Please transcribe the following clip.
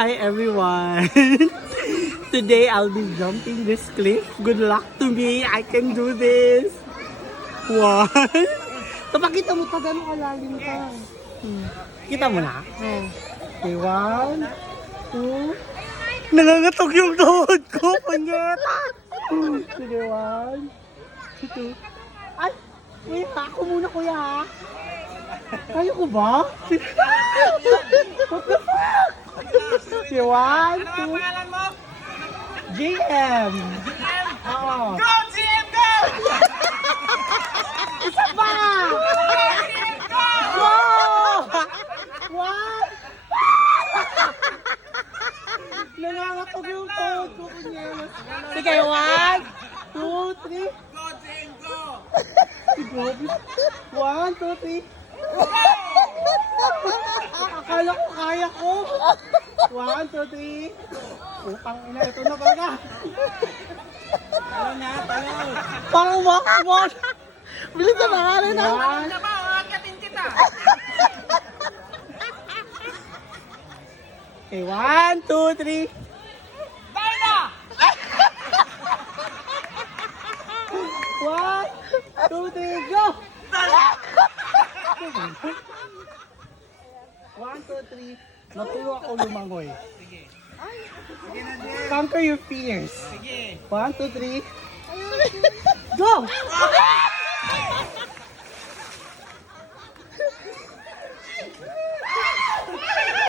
Hi everyone! Today I'll be jumping this cliff. Good luck to me! I can do this! One! Tapakita mo pa gano'ng kalalim ka. Kita mo na? Okay, 1, 2. Nangangatog yung tuhod ko! Panyeta! Sige, 1, 2. Ay! Wait, ako muna kuya ha! Kaya ko ba? What the fuck? Okay, 1, 2. Ano pangalan mo? JM! Oo. Go, GM, go! Isa pa! Go! What? Nangangatog yung tuhod ko, kunyelos. Sige, 1, 2, 3. Go, GM, go! 1, 2, 3. Akala ko kaya ko. 1, 2, 3. Utang ina, ito na talaga. Talo na, talo! Parang wakmon. Bilis na nangalan na. Ano ba? Uangkatin kita! Okay, 1, 2, 3. Dahil na! 1, 2, 3, go! 1, 2, 3. Naturo ako lumangoy. Sige. Sige na, GM. Conquer your fears. Sige. 1, 2, 3. Go!